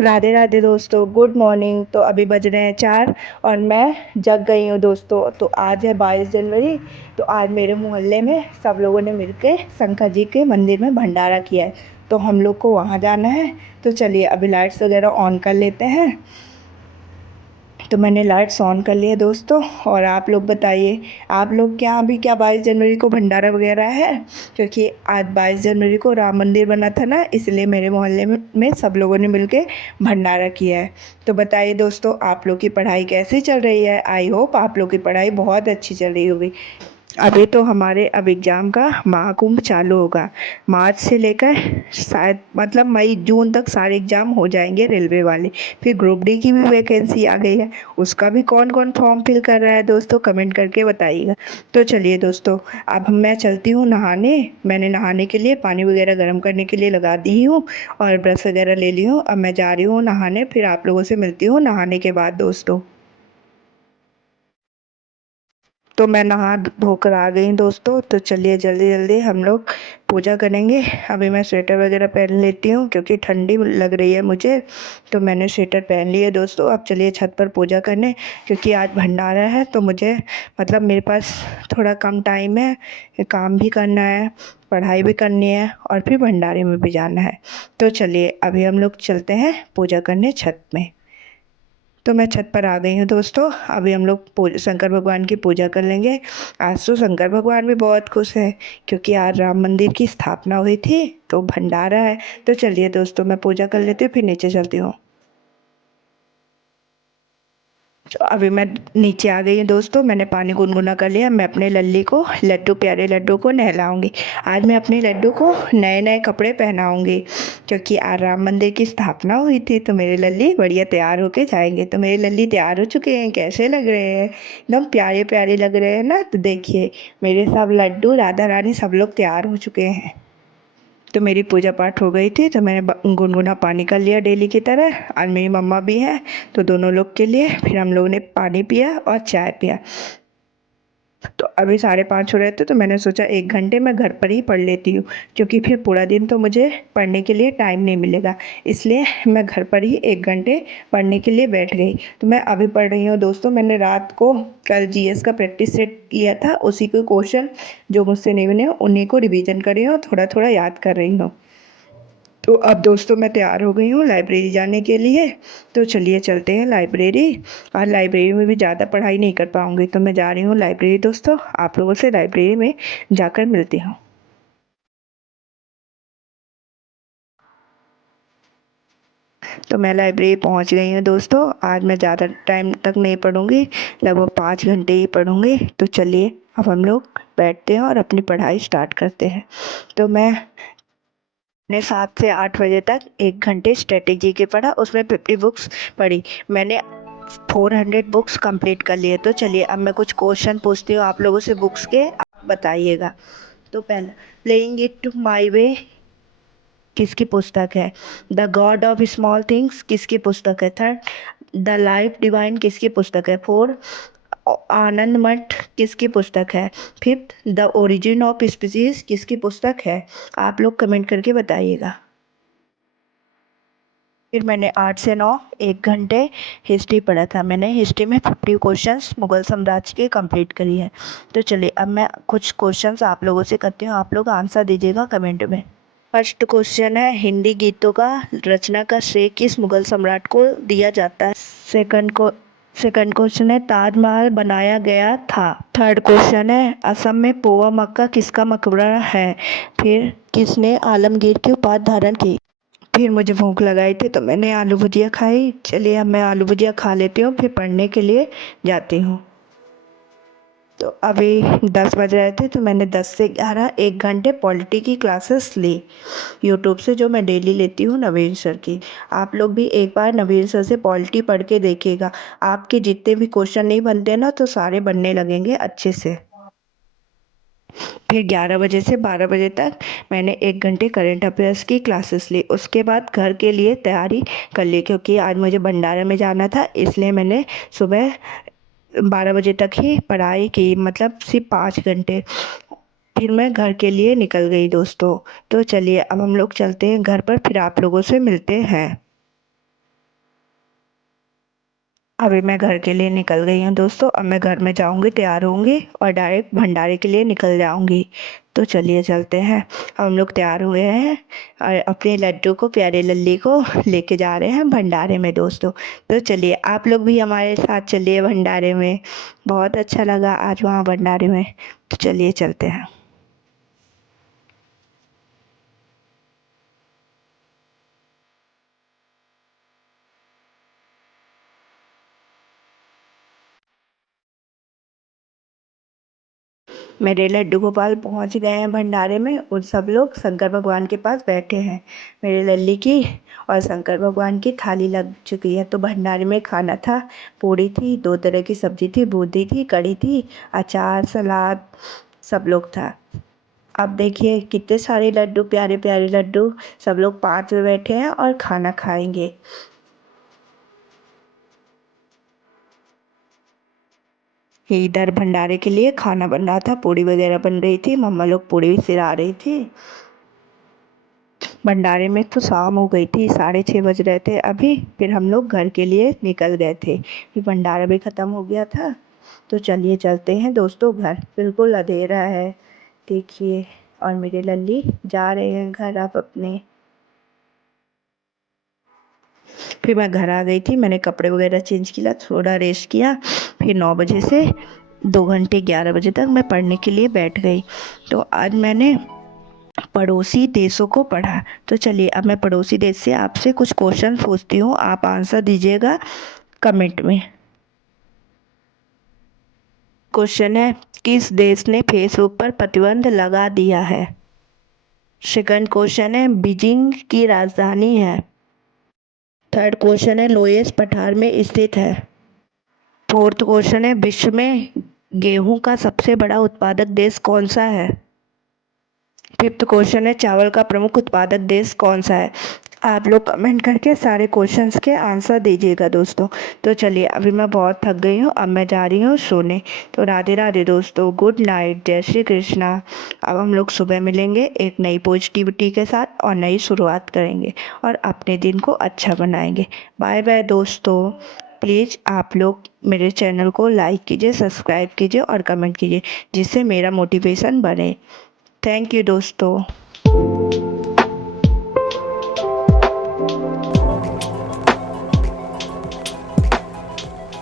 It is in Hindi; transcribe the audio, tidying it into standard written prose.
राधे राधे दोस्तों, गुड मॉर्निंग। तो अभी बज रहे हैं 4 और मैं जग गई हूँ दोस्तों। तो आज है 22 जनवरी। तो आज मेरे मोहल्ले में सब लोगों ने मिलके शंकर जी के मंदिर में भंडारा किया है। तो हम लोग को वहाँ जाना है। तो चलिए अभी लाइट्स वगैरह ऑन कर लेते हैं। तो मैंने लाइट्स ऑन कर लिए दोस्तों। और आप लोग बताइए, आप लोग क्या अभी क्या 22 जनवरी को भंडारा वगैरह है? क्योंकि आज 22 जनवरी को राम मंदिर बना था ना, इसलिए मेरे मोहल्ले में सब लोगों ने मिलके भंडारा किया है। तो बताइए दोस्तों, आप लोग की पढ़ाई कैसी चल रही है? आई होप आप लोग की पढ़ाई बहुत अच्छी चल रही होगी। अभी तो हमारे अब एग्ज़ाम का महाकुंभ चालू होगा। मार्च से लेकर शायद मतलब मई जून तक सारे एग्ज़ाम हो जाएंगे रेलवे वाले। फिर ग्रुप डी की भी वैकेंसी आ गई है। उसका भी कौन कौन फॉर्म फिल कर रहा है दोस्तों, कमेंट करके बताइएगा। तो चलिए दोस्तों, अब मैं चलती हूँ नहाने। मैंने नहाने के लिए पानी वगैरह गर्म करने के लिए लगा दी हूँ और ब्रश वगैरह ले ली हूँ। अब मैं जा रही हूँ नहाने, फिर आप लोगों से मिलती हूँ नहाने के बाद दोस्तों। तो मैं नहा धोकर आ गई दोस्तों। तो चलिए जल्दी जल्दी हम लोग पूजा करेंगे। अभी मैं स्वेटर वगैरह पहन लेती हूँ क्योंकि ठंडी लग रही है मुझे। तो मैंने स्वेटर पहन लिया दोस्तों। अब चलिए छत पर पूजा करने, क्योंकि आज भंडारा है तो मुझे मतलब मेरे पास थोड़ा कम टाइम है। काम भी करना है, पढ़ाई भी करनी है और फिर भंडारे में भी जाना है। तो चलिए अभी हम लोग चलते हैं पूजा करने छत में। तो मैं छत पर आ गई हूँ दोस्तों। अभी हम लोग शंकर भगवान की पूजा कर लेंगे। आज तो शंकर भगवान भी बहुत खुश है क्योंकि आज राम मंदिर की स्थापना हुई थी, तो भंडारा है। तो चलिए दोस्तों, मैं पूजा कर लेती हूँ फिर नीचे चलती हूँ। तो अभी मैं नीचे आ गई हूँ दोस्तों। मैंने पानी गुनगुना कर लिया। मैं अपने लल्ली को, लड्डू प्यारे लड्डू को नहलाऊंगी। आज मैं अपने लड्डू को नए नए कपड़े पहनाऊंगी क्योंकि आज राम मंदिर की स्थापना हुई थी। तो मेरे लल्ली बढ़िया तैयार होके जाएंगे। तो मेरे लल्ली तैयार हो चुके हैं। कैसे लग रहे हैं? एकदम प्यारे प्यारे लग रहे हैं ना। तो देखिए मेरे सब लड्डू राधा रानी सब लोग तैयार हो चुके हैं। तो मेरी पूजा पाठ हो गई थी। तो मैंने गुनगुना पानी कर लिया डेली की तरह। आज मेरी मम्मा भी हैं तो दोनों लोग के लिए फिर हम लोगों ने पानी पिया और चाय पिया। तो अभी 5:30 हो रहे थे तो मैंने सोचा 1 घंटे मैं घर पर ही पढ़ लेती हूँ, क्योंकि फिर पूरा दिन तो मुझे पढ़ने के लिए टाइम नहीं मिलेगा। इसलिए मैं घर पर ही 1 घंटे पढ़ने के लिए बैठ गई। तो मैं अभी पढ़ रही हूँ दोस्तों। मैंने रात को कल जीएस का प्रैक्टिस सेट लिया था, उसी के क्वेश्चन जो मुझसे नहीं बने उन्हीं को रिवीजन कर रही हूँ, थोड़ा थोड़ा याद कर रही हूँ। तो अब दोस्तों मैं तैयार हो गई हूँ लाइब्रेरी जाने के लिए। तो चलिए चलते हैं लाइब्रेरी। और लाइब्रेरी में भी ज़्यादा पढ़ाई नहीं कर पाऊँगी, तो मैं जा रही हूँ लाइब्रेरी दोस्तों। आप लोगों से लाइब्रेरी में जाकर मिलती हूँ। तो मैं लाइब्रेरी पहुँच गई हूँ दोस्तों। आज मैं ज़्यादा टाइम तक नहीं पढ़ूँगी, लगभग 5 घंटे ही पढ़ूँगी। तो चलिए अब हम लोग बैठते हैं और अपनी पढ़ाई स्टार्ट करते हैं। तो मैंने 7 से 8 बजे तक 1 घंटे स्ट्रेटेजी के पढ़ा, उसमें 50 बुक्स पढ़ी मैंने। 400 बुक्स कंप्लीट कर लिए। तो चलिए अब मैं कुछ क्वेश्चन पूछती हूँ आप लोगों से बुक्स के, आप बताइएगा। तो पहला, प्लेइंग इट माई वे किसकी पुस्तक है? The God of small things किसकी पुस्तक है? थर्ड, द लाइफ डिवाइन किसकी पुस्तक है? फोर, आनंद मठ किसकी पुस्तक है? Fifth, the origin of species किसकी पुस्तक है? आप लोग कमेंट करके बताइएगा। फिर मैंने 8 से 9 1 घंटे हिस्ट्री पढ़ा था। मैंने हिस्ट्री में 50 क्वेश्चंस मुगल साम्राज्य के कंप्लीट करी है। तो चलिए अब मैं कुछ क्वेश्चंस आप लोगों से करती हूँ, आप लोग आंसर दीजिएगा कमेंट में। फर्स्ट क्वेश्चन है, हिंदी गीतों का रचना का श्रेय किस मुगल सम्राट को दिया जाता है? सेकंड क्वेश्चन है, ताजमहल बनाया गया था? थर्ड क्वेश्चन है, असम में पोवा मक्का किसका मकबरा है? फिर किसने आलमगीर की उपाधि धारण की? फिर मुझे भूख लगाई थी तो मैंने आलू भुजिया खाई। चलिए अब मैं आलू भुजिया खा लेती हूँ, फिर पढ़ने के लिए जाती हूँ। तो अभी 10 बज रहे थे तो मैंने 10 से 11 1 घंटे पॉलिटी की क्लासेस ली यूट्यूब से, जो मैं डेली लेती हूँ नवीन सर की। आप लोग भी एक बार नवीन सर से पॉलिटी पढ़ के देखिएगा। आपके जितने भी क्वेश्चन नहीं बनते ना तो सारे बनने लगेंगे अच्छे से। फिर 11 बजे से 12 बजे तक मैंने 1 घंटे करंट अफेयर्स की क्लासेस ली। उसके बाद घर के लिए तैयारी कर ली, क्योंकि आज मुझे भंडारे में जाना था, इसलिए मैंने सुबह 12 बजे तक ही पढ़ाई की, मतलब सिर्फ 5 घंटे। फिर मैं घर के लिए निकल गई दोस्तों। तो चलिए अब हम लोग चलते हैं घर पर, फिर आप लोगों से मिलते हैं। अभी मैं घर के लिए निकल गई हूँ दोस्तों। अब मैं घर में जाऊँगी, तैयार होंगी और डायरेक्ट भंडारे के लिए निकल जाऊँगी। तो चलिए चलते हैं। अब हम लोग तैयार हुए हैं और अपने लड्डू को, प्यारे लल्ली को लेके जा रहे हैं भंडारे में दोस्तों। तो चलिए आप लोग भी हमारे साथ चलिए भंडारे में। बहुत अच्छा लगा आज वहाँ भंडारे में। तो चलिए चलते हैं। मेरे लड्डू गोपाल पहुंच गए हैं भंडारे में और सब लोग शंकर भगवान के पास बैठे हैं। मेरे लल्ली की और शंकर भगवान की थाली लग चुकी है। तो भंडारे में खाना था, पूड़ी थी, 2 तरह की सब्जी थी, बूंदी थी, कढ़ी थी, अचार, सलाद, सब लोग था। अब देखिए कितने सारे लड्डू, प्यारे प्यारे लड्डू। सब लोग 5 में बैठे हैं और खाना खाएंगे। इधर भंडारे के लिए खाना बन रहा था, पूड़ी वगैरह बन रही थी, मम्मा लोग पूड़ी सिरा रही थी। भंडारे में तो शाम हो गई थी, 6:30 बज रहे थे अभी। फिर हम लोग घर के लिए निकल गए थे, फिर भंडारा भी ख़त्म हो गया था। तो चलिए चलते हैं दोस्तों घर, बिल्कुल अंधेरा है देखिए। और मेरे लल्ली जा रहे हैं घर अब अपने। फिर मैं घर आ गई थी, मैंने कपड़े वगैरह चेंज किया, थोड़ा रेस्ट किया। फिर 9 बजे से 2 घंटे 11 बजे तक मैं पढ़ने के लिए बैठ गई। तो आज मैंने पड़ोसी देशों को पढ़ा। तो चलिए अब मैं पड़ोसी देश से आपसे कुछ क्वेश्चन पूछती हूँ, आप आंसर दीजिएगा कमेंट में। क्वेश्चन है, किस देश ने फेसबुक पर प्रतिबंध लगा दिया है? सेकंड क्वेश्चन है, बीजिंग की राजधानी है? थर्ड क्वेश्चन है, लोएस पठार में स्थित है? फोर्थ क्वेश्चन है, विश्व में गेहूं का सबसे बड़ा उत्पादक देश कौन सा है? फिफ्थ क्वेश्चन है, चावल का प्रमुख उत्पादक देश कौन सा है? आप लोग कमेंट करके सारे क्वेश्चंस के आंसर दीजिएगा दोस्तों। तो चलिए अभी मैं बहुत थक गई हूँ, अब मैं जा रही हूँ सोने। तो राधे राधे दोस्तों, गुड नाइट, जय श्री कृष्णा। अब हम लोग सुबह मिलेंगे एक नई पॉजिटिविटी के साथ और नई शुरुआत करेंगे और अपने दिन को अच्छा बनाएंगे। बाय बाय दोस्तों। प्लीज़ आप लोग मेरे चैनल को लाइक कीजिए, सब्सक्राइब कीजिए और कमेंट कीजिए, जिससे मेरा मोटिवेशन बढ़े। थैंक यू दोस्तों।